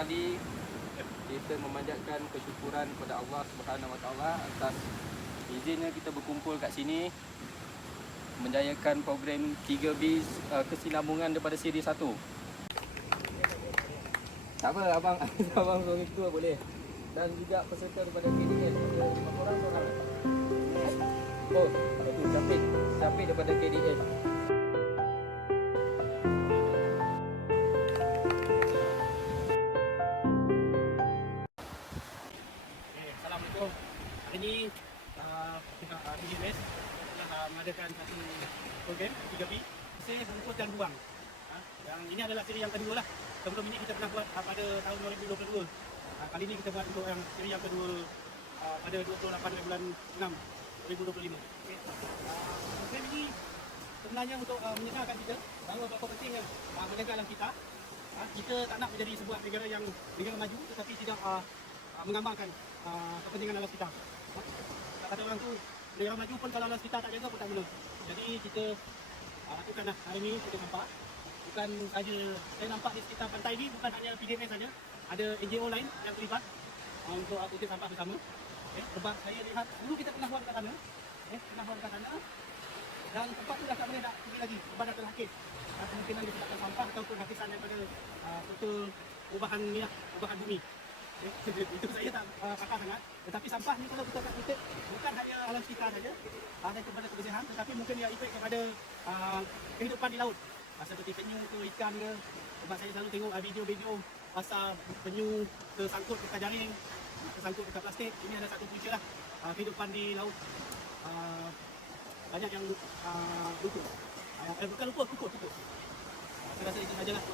Pertama kali kita memanjatkan kesyukuran kepada Allah Subhanahu Wa Taala atas izinnya kita berkumpul kat sini menjayakan program 3B uh, kesinambungan daripada siri 1. Tak apa abang abang seorang ketua boleh. Dan juga peserta daripada KDN ada lima orang seorang. Oh, itu Syafiq. Syafiq daripada KDN. Uh, kita uh, PGMS telah uh, mengadakan satu program 3B Save Rumput dan Buang. Uh, yang ini adalah siri yang kedua lah. Sebelum ini kita pernah buat uh, pada tahun 2022. Uh, kali ini kita buat untuk yang siri yang kedua uh, pada 28 bulan 6 2025. Okay. Uh, program ini sebenarnya untuk uh, menyedarkan kita bahawa berapa pentingnya uh, menjaga alam kita. Uh, kita tak nak menjadi sebuah negara yang negara maju tetapi tidak uh, uh, menggambarkan uh, kepentingan alam sekitar. Kata orang tu, negara maju pun kalau alam sekitar tak jaga pun tak guna. Jadi kita uh, lakukanlah hari ini kita nampak. Bukan saja saya nampak di sekitar pantai ni bukan hanya PDMS saja, ada NGO lain yang terlibat uh, untuk kutip sampah bersama. Eh, sebab saya lihat dulu kita pernah buat kat sana. Eh, pernah buat kat sana. Dan tempat tu dah tak boleh nak pergi lagi sebab dah terhakis. Uh, kemungkinan disebabkan sampah ataupun hakisan daripada uh, perubahan minyak, perubahan bumi. Itu saya tak uh, pakar sangat. Tetapi sampah ni kalau kita kutip, bukan hanya alam sekitar saja, ada kepada kebersihan, tetapi mungkin ia efek kepada uh, kehidupan di laut. Uh, seperti penyu ke ikan ke. Sebab saya selalu tengok video-video pasal penyu tersangkut dekat jaring, tersangkut dekat plastik. Ini ada satu punca lah uh, kehidupan di laut. Uh, banyak yang uh, luput. Uh, eh, bukan luput, luput, luput. Uh, saya rasa itu sajalah.